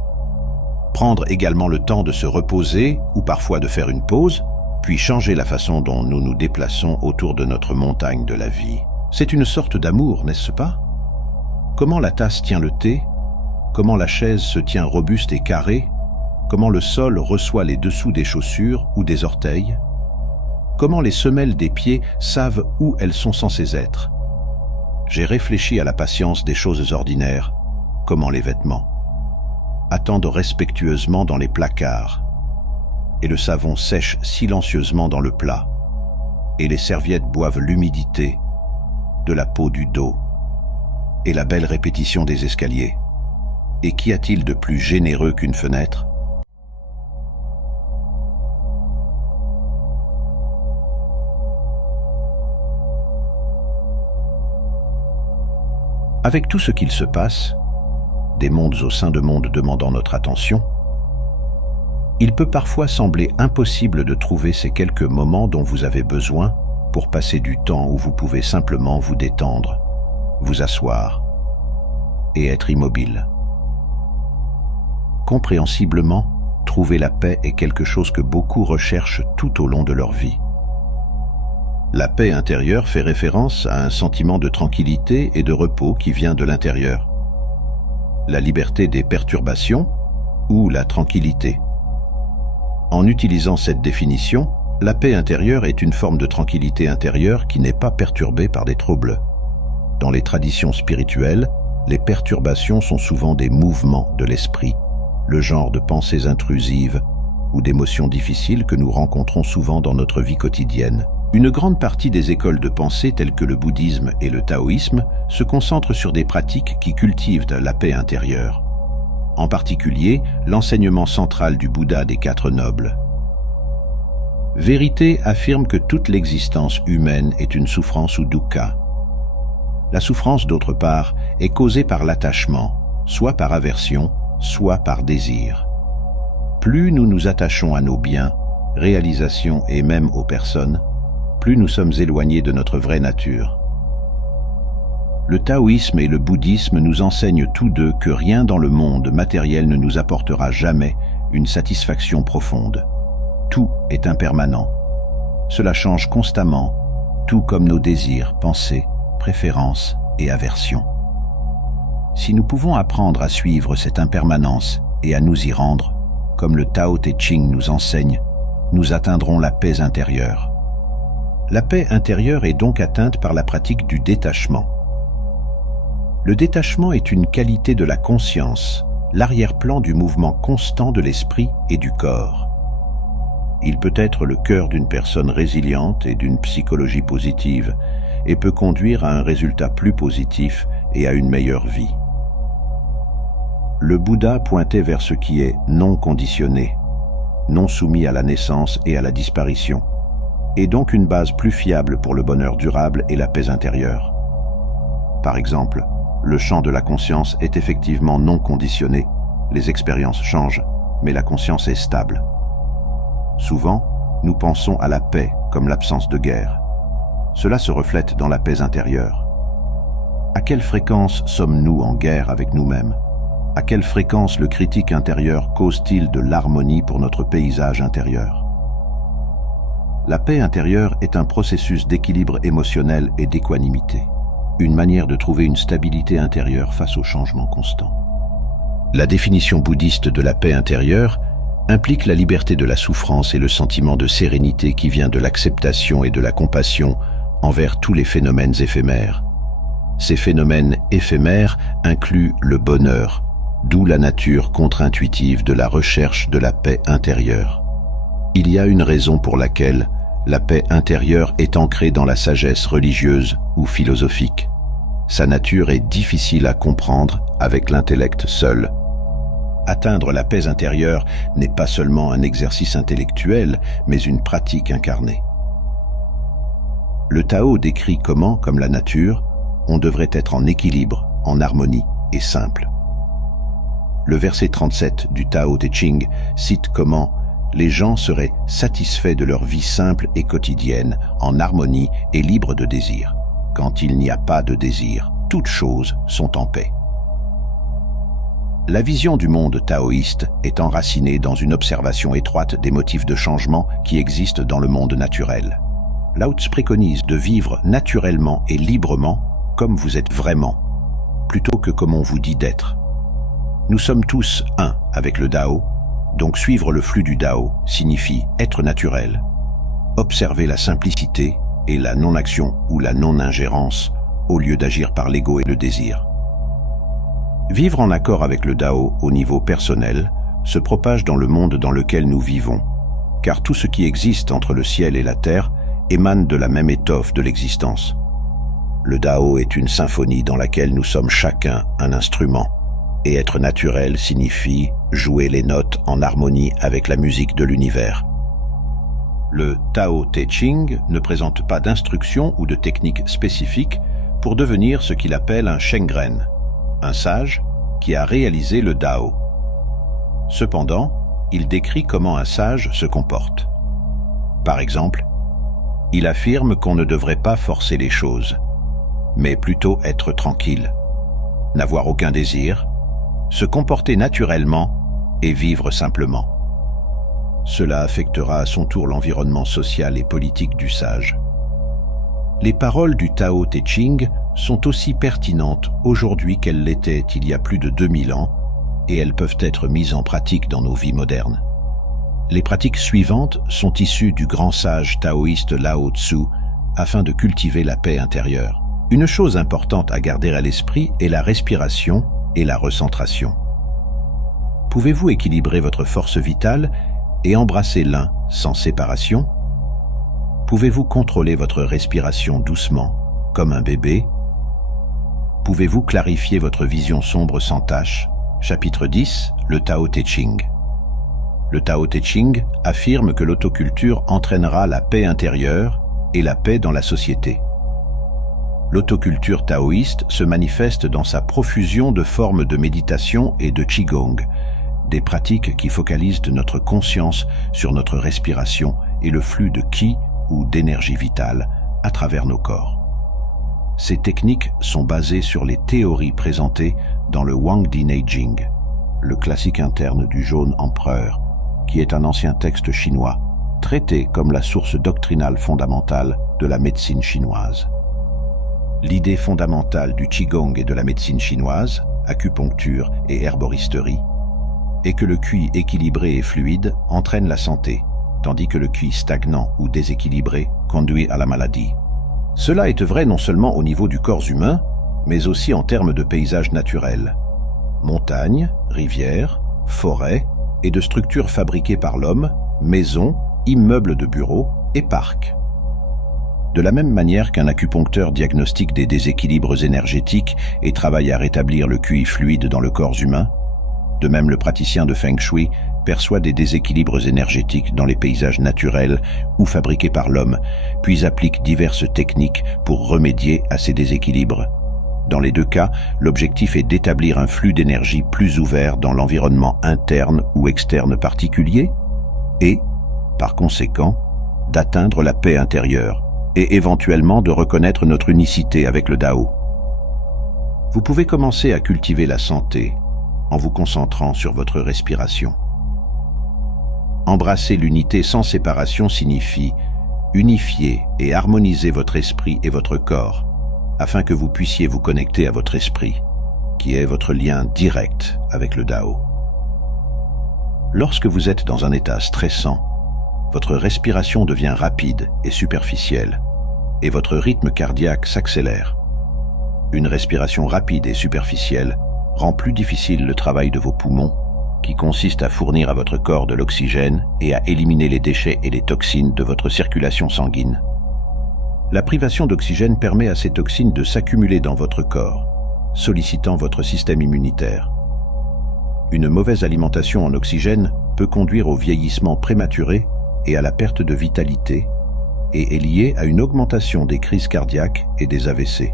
Prendre également le temps de se reposer ou parfois de faire une pause, puis changer la façon dont nous nous déplaçons autour de notre montagne de la vie. C'est une sorte d'amour, n'est-ce pas? Comment la tasse tient le thé? Comment la chaise se tient robuste et carrée? Comment le sol reçoit les dessous des chaussures ou des orteils? Comment les semelles des pieds savent où elles sont censées être? J'ai réfléchi à la patience des choses ordinaires, comment les vêtements attendent respectueusement dans les placards, et le savon sèche silencieusement dans le plat, et les serviettes boivent l'humidité de la peau du dos, et la belle répétition des escaliers. Et qu'y a-t-il de plus généreux qu'une fenêtre? Avec tout ce qu'il se passe, des mondes au sein de mondes demandant notre attention, il peut parfois sembler impossible de trouver ces quelques moments dont vous avez besoin pour passer du temps où vous pouvez simplement vous détendre, vous asseoir et être immobile. Compréhensiblement, trouver la paix est quelque chose que beaucoup recherchent tout au long de leur vie. La paix intérieure fait référence à un sentiment de tranquillité et de repos qui vient de l'intérieur. La liberté des perturbations ou la tranquillité. En utilisant cette définition, la paix intérieure est une forme de tranquillité intérieure qui n'est pas perturbée par des troubles. Dans les traditions spirituelles, les perturbations sont souvent des mouvements de l'esprit, le genre de pensées intrusives ou d'émotions difficiles que nous rencontrons souvent dans notre vie quotidienne. Une grande partie des écoles de pensée telles que le bouddhisme et le taoïsme se concentrent sur des pratiques qui cultivent la paix intérieure. En particulier, l'enseignement central du Bouddha des quatre nobles. Vérité affirme que toute l'existence humaine est une souffrance ou dukkha. La souffrance, d'autre part, est causée par l'attachement, soit par aversion, soit par désir. Plus nous nous attachons à nos biens, réalisations et même aux personnes, plus nous sommes éloignés de notre vraie nature. Le taoïsme et le bouddhisme nous enseignent tous deux que rien dans le monde matériel ne nous apportera jamais une satisfaction profonde. Tout est impermanent. Cela change constamment, tout comme nos désirs, pensées, préférences et aversions. Si nous pouvons apprendre à suivre cette impermanence et à nous y rendre, comme le Tao Te Ching nous enseigne, nous atteindrons la paix intérieure. La paix intérieure est donc atteinte par la pratique du détachement. Le détachement est une qualité de la conscience, l'arrière-plan du mouvement constant de l'esprit et du corps. Il peut être le cœur d'une personne résiliente et d'une psychologie positive et peut conduire à un résultat plus positif et à une meilleure vie. Le Bouddha pointait vers ce qui est non conditionné, non soumis à la naissance et à la disparition, et donc une base plus fiable pour le bonheur durable et la paix intérieure. Par exemple, le champ de la conscience est effectivement non conditionné, les expériences changent, mais la conscience est stable. Souvent, nous pensons à la paix comme l'absence de guerre. Cela se reflète dans la paix intérieure. À quelle fréquence sommes-nous en guerre avec nous-mêmes? À quelle fréquence le critique intérieur cause-t-il de l'harmonie pour notre paysage intérieur? La paix intérieure est un processus d'équilibre émotionnel et d'équanimité, une manière de trouver une stabilité intérieure face aux changements constants. La définition bouddhiste de la paix intérieure implique la liberté de la souffrance et le sentiment de sérénité qui vient de l'acceptation et de la compassion envers tous les phénomènes éphémères. Ces phénomènes éphémères incluent le bonheur, d'où la nature contre-intuitive de la recherche de la paix intérieure. Il y a une raison pour laquelle la paix intérieure est ancrée dans la sagesse religieuse ou philosophique. Sa nature est difficile à comprendre avec l'intellect seul. Atteindre la paix intérieure n'est pas seulement un exercice intellectuel, mais une pratique incarnée. Le Tao décrit comment, comme la nature, on devrait être en équilibre, en harmonie et simple. Le verset 37 du Tao Te Ching cite comment les gens seraient satisfaits de leur vie simple et quotidienne, en harmonie et libres de désir. Quand il n'y a pas de désir, toutes choses sont en paix. La vision du monde taoïste est enracinée dans une observation étroite des motifs de changement qui existent dans le monde naturel. Lao Tzu préconise de vivre naturellement et librement comme vous êtes vraiment, plutôt que comme on vous dit d'être. Nous sommes tous un avec le Dao, donc suivre le flux du Dao signifie être naturel, observer la simplicité et la non-action ou la non-ingérence au lieu d'agir par l'ego et le désir. Vivre en accord avec le Dao au niveau personnel se propage dans le monde dans lequel nous vivons, car tout ce qui existe entre le ciel et la terre émane de la même étoffe de l'existence. Le Dao est une symphonie dans laquelle nous sommes chacun un instrument, et être naturel signifie jouer les notes en harmonie avec la musique de l'univers. Le Tao Te Ching ne présente pas d'instructions ou de techniques spécifiques pour devenir ce qu'il appelle un Shengren, un sage qui a réalisé le Dao. Cependant, il décrit comment un sage se comporte. Par exemple, il affirme qu'on ne devrait pas forcer les choses, mais plutôt être tranquille, n'avoir aucun désir, se comporter naturellement et vivre simplement. Cela affectera à son tour l'environnement social et politique du sage. Les paroles du Tao Te Ching sont aussi pertinentes aujourd'hui qu'elles l'étaient il y a plus de 2000 ans, et elles peuvent être mises en pratique dans nos vies modernes. Les pratiques suivantes sont issues du grand sage taoïste Lao Tzu afin de cultiver la paix intérieure. Une chose importante à garder à l'esprit est la respiration et la recentration. Pouvez-vous équilibrer votre force vitale et embrasser l'un sans séparation? Pouvez-vous contrôler votre respiration doucement, comme un bébé? Pouvez-vous clarifier votre vision sombre sans tache? Chapitre 10, le Tao Te Ching. Le Tao Te Ching affirme que l'autoculture entraînera la paix intérieure et la paix dans la société. L'autoculture taoïste se manifeste dans sa profusion de formes de méditation et de Qigong, des pratiques qui focalisent notre conscience sur notre respiration et le flux de Qi ou d'énergie vitale à travers nos corps. Ces techniques sont basées sur les théories présentées dans le Huangdi Neijing, le classique interne du Jaune Empereur, qui est un ancien texte chinois, traité comme la source doctrinale fondamentale de la médecine chinoise. L'idée fondamentale du Qigong et de la médecine chinoise, acupuncture et herboristerie, est que le Qi équilibré et fluide entraîne la santé, tandis que le Qi stagnant ou déséquilibré conduit à la maladie. Cela est vrai non seulement au niveau du corps humain, mais aussi en termes de paysages naturels. Montagnes, rivières, forêts et de structures fabriquées par l'homme, maisons, immeubles de bureaux et parcs. De la même manière qu'un acupuncteur diagnostique des déséquilibres énergétiques et travaille à rétablir le QI fluide dans le corps humain, de même le praticien de Feng Shui perçoit des déséquilibres énergétiques dans les paysages naturels ou fabriqués par l'homme, puis applique diverses techniques pour remédier à ces déséquilibres. Dans les deux cas, l'objectif est d'établir un flux d'énergie plus ouvert dans l'environnement interne ou externe particulier et, par conséquent, d'atteindre la paix intérieure et éventuellement de reconnaître notre unicité avec le Dao. Vous pouvez commencer à cultiver la santé en vous concentrant sur votre respiration. Embrasser l'unité sans séparation signifie unifier et harmoniser votre esprit et votre corps afin que vous puissiez vous connecter à votre esprit, qui est votre lien direct avec le Dao. Lorsque vous êtes dans un état stressant, votre respiration devient rapide et superficielle, et votre rythme cardiaque s'accélère. Une respiration rapide et superficielle rend plus difficile le travail de vos poumons, qui consiste à fournir à votre corps de l'oxygène et à éliminer les déchets et les toxines de votre circulation sanguine. La privation d'oxygène permet à ces toxines de s'accumuler dans votre corps, sollicitant votre système immunitaire. Une mauvaise alimentation en oxygène peut conduire au vieillissement prématuré et à la perte de vitalité, et est liée à une augmentation des crises cardiaques et des AVC.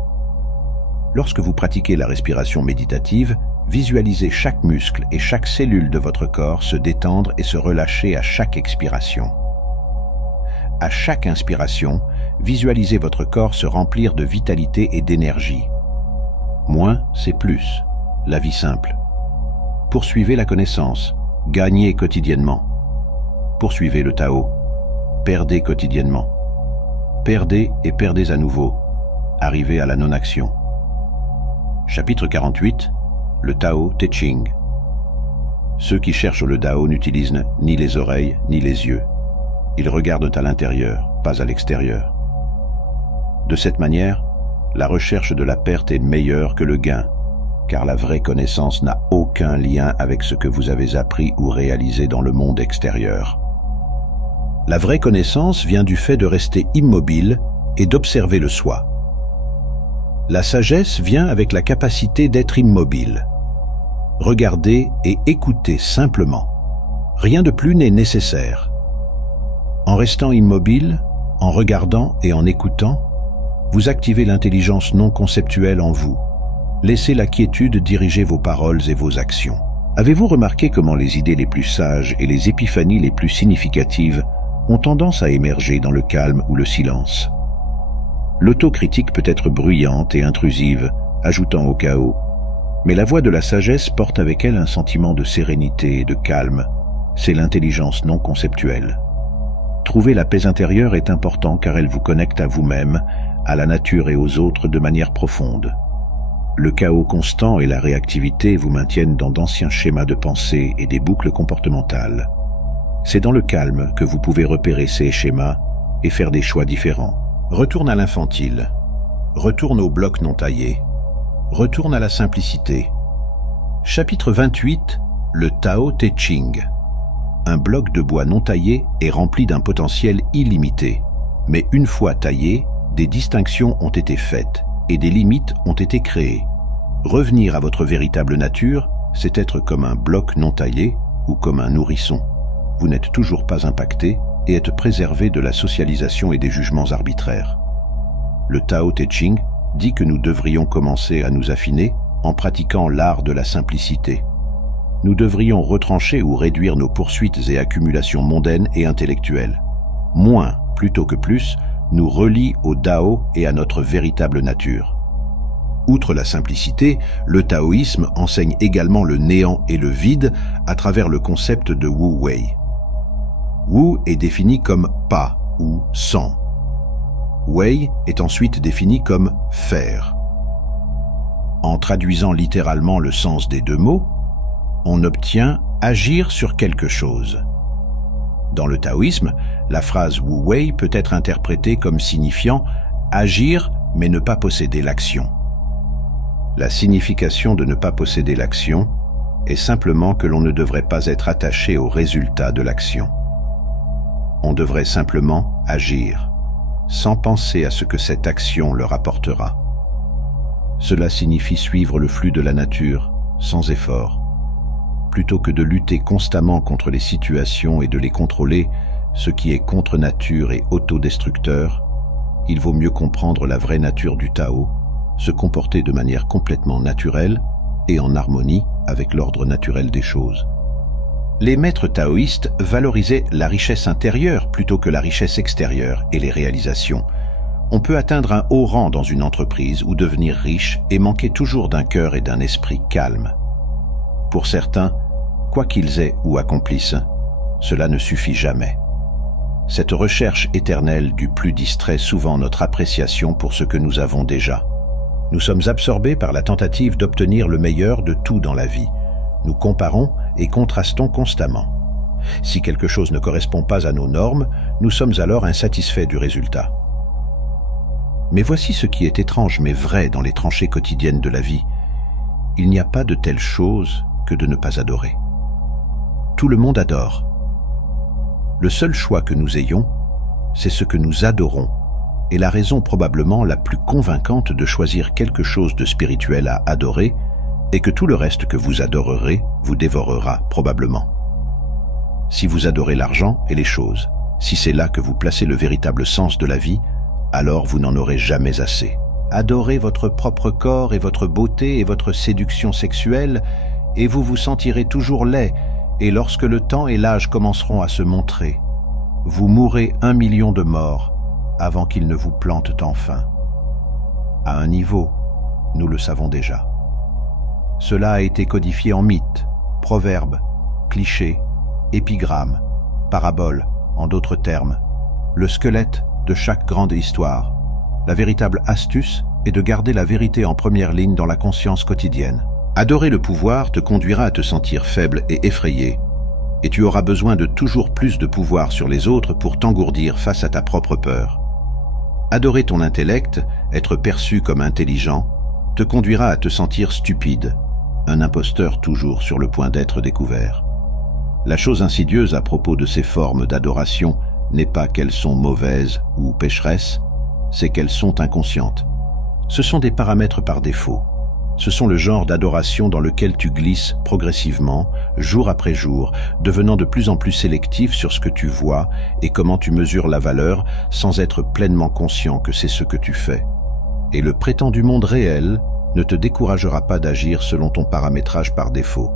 Lorsque vous pratiquez la respiration méditative, visualisez chaque muscle et chaque cellule de votre corps se détendre et se relâcher à chaque expiration. À chaque inspiration, visualisez votre corps se remplir de vitalité et d'énergie. Moins, c'est plus. La vie simple. Poursuivez la connaissance. Gagnez quotidiennement. Poursuivez le Tao. Perdez quotidiennement. Perdez et perdez à nouveau. Arrivez à la non-action. Chapitre 48. Le Tao Te Ching. Ceux qui cherchent le Tao n'utilisent ni les oreilles ni les yeux. Ils regardent à l'intérieur, pas à l'extérieur. De cette manière, la recherche de la perte est meilleure que le gain, car la vraie connaissance n'a aucun lien avec ce que vous avez appris ou réalisé dans le monde extérieur. La vraie connaissance vient du fait de rester immobile et d'observer le soi. La sagesse vient avec la capacité d'être immobile. Regardez et écoutez simplement. Rien de plus n'est nécessaire. En restant immobile, en regardant et en écoutant, vous activez l'intelligence non conceptuelle en vous. Laissez la quiétude diriger vos paroles et vos actions. Avez-vous remarqué comment les idées les plus sages et les épiphanies les plus significatives ont tendance à émerger dans le calme ou le silence? L'autocritique peut être bruyante et intrusive, ajoutant au chaos. Mais la voix de la sagesse porte avec elle un sentiment de sérénité et de calme. C'est l'intelligence non conceptuelle. Trouver la paix intérieure est important car elle vous connecte à vous-même, à la nature et aux autres de manière profonde. Le chaos constant et la réactivité vous maintiennent dans d'anciens schémas de pensée et des boucles comportementales. C'est dans le calme que vous pouvez repérer ces schémas et faire des choix différents. Retourne à l'infantile. Retourne au bloc non taillé. Retourne à la simplicité. Chapitre 28. Le Tao Te Ching. Un bloc de bois non taillé est rempli d'un potentiel illimité. Mais une fois taillé, des distinctions ont été faites et des limites ont été créées. Revenir à votre véritable nature, c'est être comme un bloc non taillé ou comme un nourrisson. Vous n'êtes toujours pas impacté et êtes préservé de la socialisation et des jugements arbitraires. Le Tao Te Ching dit que nous devrions commencer à nous affiner en pratiquant l'art de la simplicité. Nous devrions retrancher ou réduire nos poursuites et accumulations mondaines et intellectuelles. Moins, plutôt que plus, nous relie au Tao et à notre véritable nature. Outre la simplicité, le taoïsme enseigne également le néant et le vide à travers le concept de Wu Wei. Wu est défini comme pas ou sans. Wei est ensuite défini comme faire. En traduisant littéralement le sens des deux mots, on obtient agir sur quelque chose. Dans le taoïsme, la phrase Wu Wei peut être interprétée comme signifiant agir mais ne pas posséder l'action. La signification de ne pas posséder l'action est simplement que l'on ne devrait pas être attaché au résultat de l'action. On devrait simplement agir, sans penser à ce que cette action leur apportera. Cela signifie suivre le flux de la nature, sans effort. Plutôt que de lutter constamment contre les situations et de les contrôler, ce qui est contre nature et autodestructeur, il vaut mieux comprendre la vraie nature du Tao, se comporter de manière complètement naturelle et en harmonie avec l'ordre naturel des choses. Les maîtres taoïstes valorisaient la richesse intérieure plutôt que la richesse extérieure et les réalisations. On peut atteindre un haut rang dans une entreprise ou devenir riche et manquer toujours d'un cœur et d'un esprit calme. Pour certains, quoi qu'ils aient ou accomplissent, cela ne suffit jamais. Cette recherche éternelle du plus distrait souvent notre appréciation pour ce que nous avons déjà. Nous sommes absorbés par la tentative d'obtenir le meilleur de tout dans la vie. Nous comparons et contrastons constamment. Si quelque chose ne correspond pas à nos normes, nous sommes alors insatisfaits du résultat. Mais voici ce qui est étrange mais vrai dans les tranchées quotidiennes de la vie. Il n'y a pas de telle chose que de ne pas adorer. Tout le monde adore. Le seul choix que nous ayons, c'est ce que nous adorons, et la raison probablement la plus convaincante de choisir quelque chose de spirituel à adorer est que tout le reste que vous adorerez vous dévorera probablement. Si vous adorez l'argent et les choses, si c'est là que vous placez le véritable sens de la vie, alors vous n'en aurez jamais assez. Adorez votre propre corps et votre beauté et votre séduction sexuelle, et vous vous sentirez toujours laid, et lorsque le temps et l'âge commenceront à se montrer, vous mourrez 1 million de morts avant qu'ils ne vous plantent enfin. À un niveau, nous le savons déjà. Cela a été codifié en mythe, Proverbe, cliché, épigramme, parabole, en d'autres termes, le squelette de chaque grande histoire. La véritable astuce est de garder la vérité en première ligne dans la conscience quotidienne. Adorer le pouvoir te conduira à te sentir faible et effrayé, et tu auras besoin de toujours plus de pouvoir sur les autres pour t'engourdir face à ta propre peur. Adorer ton intellect, être perçu comme intelligent, te conduira à te sentir stupide, un imposteur toujours sur le point d'être découvert. La chose insidieuse à propos de ces formes d'adoration n'est pas qu'elles sont mauvaises ou pécheresses, c'est qu'elles sont inconscientes. Ce sont des paramètres par défaut. Ce sont le genre d'adoration dans lequel tu glisses progressivement, jour après jour, devenant de plus en plus sélectif sur ce que tu vois et comment tu mesures la valeur sans être pleinement conscient que c'est ce que tu fais. Et le prétendu monde réel ne te découragera pas d'agir selon ton paramétrage par défaut,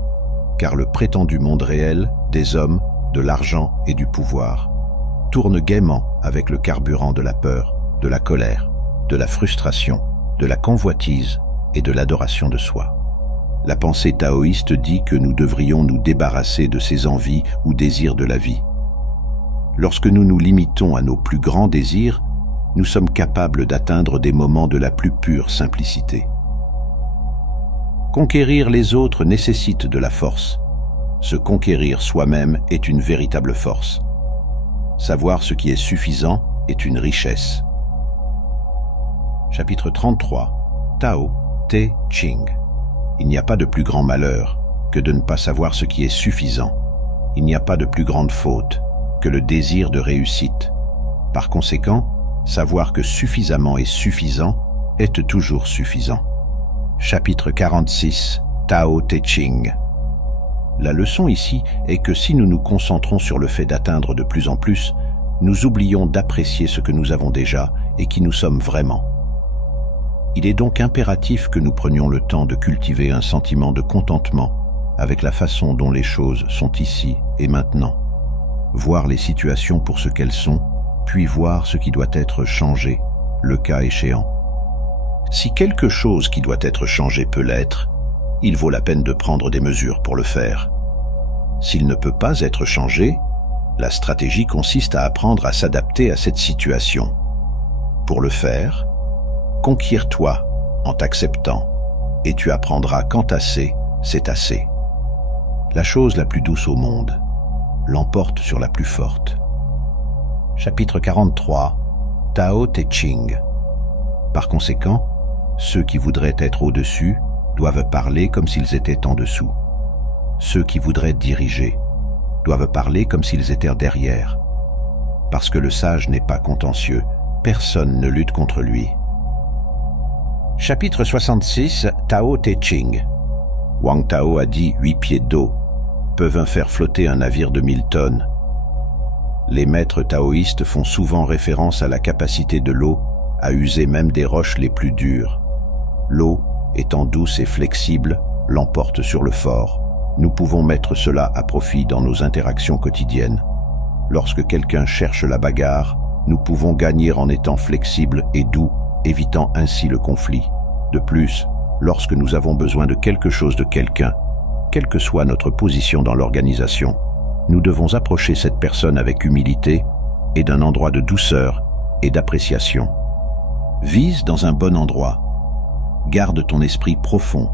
car le prétendu monde réel des hommes, de l'argent et du pouvoir tourne gaiement avec le carburant de la peur, de la colère, de la frustration, de la convoitise et de l'adoration de soi. La pensée taoïste dit que nous devrions nous débarrasser de ces envies ou désirs de la vie. Lorsque nous nous limitons à nos plus grands désirs, nous sommes capables d'atteindre des moments de la plus pure simplicité. Conquérir les autres nécessite de la force. Se conquérir soi-même est une véritable force. Savoir ce qui est suffisant est une richesse. Chapitre 33. Tao Te Ching. Il n'y a pas de plus grand malheur que de ne pas savoir ce qui est suffisant. Il n'y a pas de plus grande faute que le désir de réussite. Par conséquent, savoir que suffisamment est suffisant est toujours suffisant. Chapitre 46. Tao Te Ching. La leçon ici est que si nous nous concentrons sur le fait d'atteindre de plus en plus, nous oublions d'apprécier ce que nous avons déjà et qui nous sommes vraiment. Il est donc impératif que nous prenions le temps de cultiver un sentiment de contentement avec la façon dont les choses sont ici et maintenant. Voir les situations pour ce qu'elles sont, puis voir ce qui doit être changé, le cas échéant. Si quelque chose qui doit être changé peut l'être, il vaut la peine de prendre des mesures pour le faire. S'il ne peut pas être changé, la stratégie consiste à apprendre à s'adapter à cette situation. Pour le faire, conquiers-toi en t'acceptant, et tu apprendras quand assez, c'est assez. La chose la plus douce au monde l'emporte sur la plus forte. Chapitre 43. Tao Te Ching. Par conséquent, ceux qui voudraient être au-dessus doivent parler comme s'ils étaient en dessous. Ceux qui voudraient diriger doivent parler comme s'ils étaient derrière. Parce que le sage n'est pas contentieux, personne ne lutte contre lui. Chapitre 66. Tao Te Ching. Wang Tao a dit 8 pieds d'eau peuvent faire flotter un navire de 1000 tonnes. Les maîtres taoïstes font souvent référence à la capacité de l'eau à user même des roches les plus dures. L'eau, étant douce et flexible, l'emporte sur le fort. Nous pouvons mettre cela à profit dans nos interactions quotidiennes. Lorsque quelqu'un cherche la bagarre, nous pouvons gagner en étant flexibles et doux, évitant ainsi le conflit. De plus, lorsque nous avons besoin de quelque chose de quelqu'un, quelle que soit notre position dans l'organisation, nous devons approcher cette personne avec humilité et d'un endroit de douceur et d'appréciation. Vise dans un bon endroit. Garde ton esprit profond.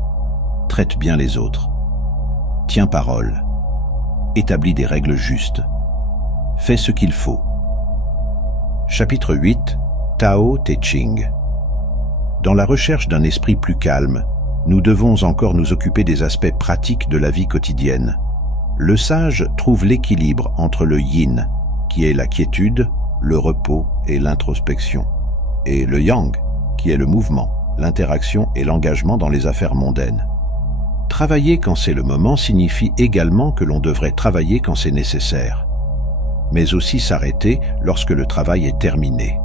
Traite bien les autres. Tiens parole. Établis des règles justes. Fais ce qu'il faut. Chapitre 8. Tao Te Ching. Dans la recherche d'un esprit plus calme, nous devons encore nous occuper des aspects pratiques de la vie quotidienne. Le sage trouve l'équilibre entre le yin, qui est la quiétude, le repos et l'introspection, et le yang, qui est le mouvement, l'interaction et l'engagement dans les affaires mondaines. Travailler quand c'est le moment signifie également que l'on devrait travailler quand c'est nécessaire, mais aussi s'arrêter lorsque le travail est terminé.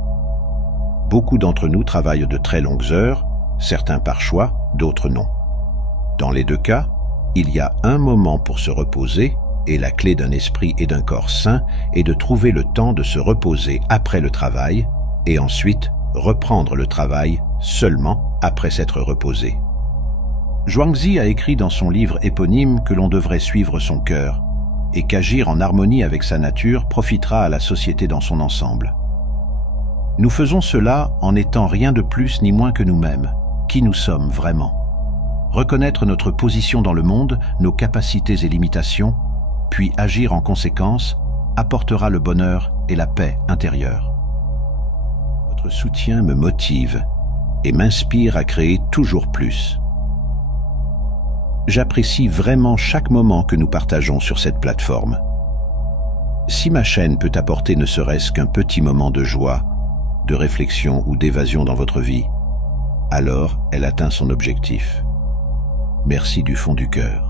Beaucoup d'entre nous travaillent de très longues heures, certains par choix, d'autres non. Dans les deux cas, il y a un moment pour se reposer, et la clé d'un esprit et d'un corps sain est de trouver le temps de se reposer après le travail, et ensuite reprendre le travail seulement après s'être reposé. Zhuangzi a écrit dans son livre éponyme que l'on devrait suivre son cœur et qu'agir en harmonie avec sa nature profitera à la société dans son ensemble. Nous faisons cela en n'étant rien de plus ni moins que nous-mêmes, qui nous sommes vraiment. Reconnaître notre position dans le monde, nos capacités et limitations, puis agir en conséquence, apportera le bonheur et la paix intérieure. Votre soutien me motive et m'inspire à créer toujours plus. J'apprécie vraiment chaque moment que nous partageons sur cette plateforme. Si ma chaîne peut apporter ne serait-ce qu'un petit moment de joie, de réflexion ou d'évasion dans votre vie, alors elle atteint son objectif. Merci du fond du cœur.